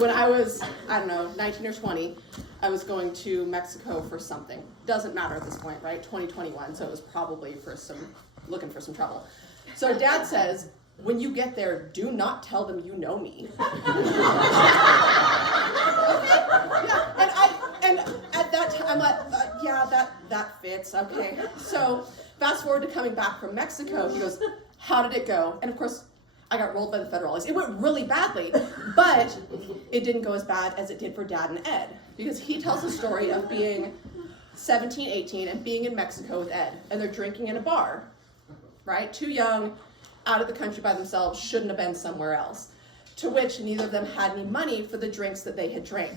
when I was, I don't know, 19 or 20, I was going to Mexico for something. Doesn't matter at this point, right? 2021, so it was probably looking for some trouble. So Dad says, when you get there, do not tell them you know me. Yeah, and at that time, I'm like, yeah, that fits, okay. So fast forward to coming back from Mexico, he goes, how did it go? And of course, I got rolled by the federales. It went really badly, but it didn't go as bad as it did for Dad and Ed, because he tells the story of being 17, 18, and being in Mexico with Ed, and they're drinking in a bar, right? Too young, out of the country by themselves, shouldn't have been somewhere else. To which neither of them had any money for the drinks that they had drank.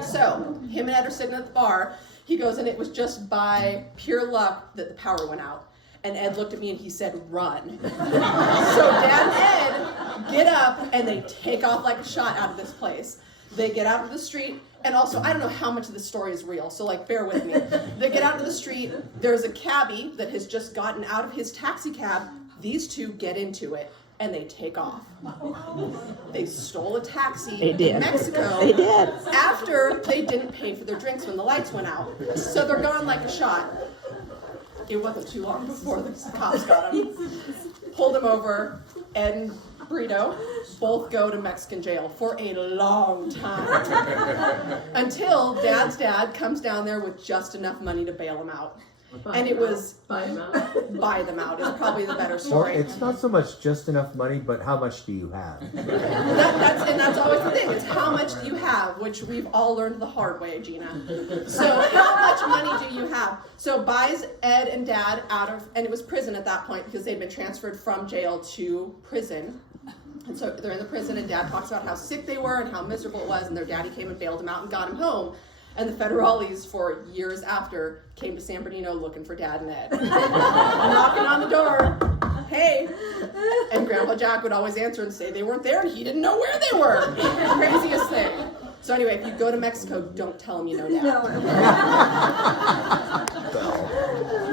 So him and Ed are sitting at the bar. He goes, and it was just by pure luck that the power went out. And Ed looked at me and he said, run. So Dad and Ed get up and they take off like a shot out of this place. They get out of the street, and also, I don't know how much of this story is real, so like, bear with me. They get out to the street, there's a cabbie that has just gotten out of his taxi cab. These two get into it, and they take off. They stole a taxi in Mexico. They did. After they didn't pay for their drinks when the lights went out. So they're gone like a shot. It wasn't too long before the cops got him. Pulled him over, and Burrito both go to Mexican jail for a long time. Until Dad's dad comes down there with just enough money to bail him out. And it was buy them out is probably the better story. Well, it's not so much just enough money, but how much do you have? That's always the thing. It's how much do you have, which we've all learned the hard way, Gina. So how much money do you have? So buys Ed and Dad out of, and it was prison at that point because they'd been transferred from jail to prison. And so they're in the prison, and Dad talks about how sick they were and how miserable it was, and their daddy came and bailed them out and got him home. And the federales, for years after, came to San Bernardino looking for Dad and Ed. Knocking on the door, hey. And Grandpa Jack would always answer and say they weren't there, and he didn't know where they were. Craziest thing. So anyway, if you go to Mexico, don't tell them you know Dad. No.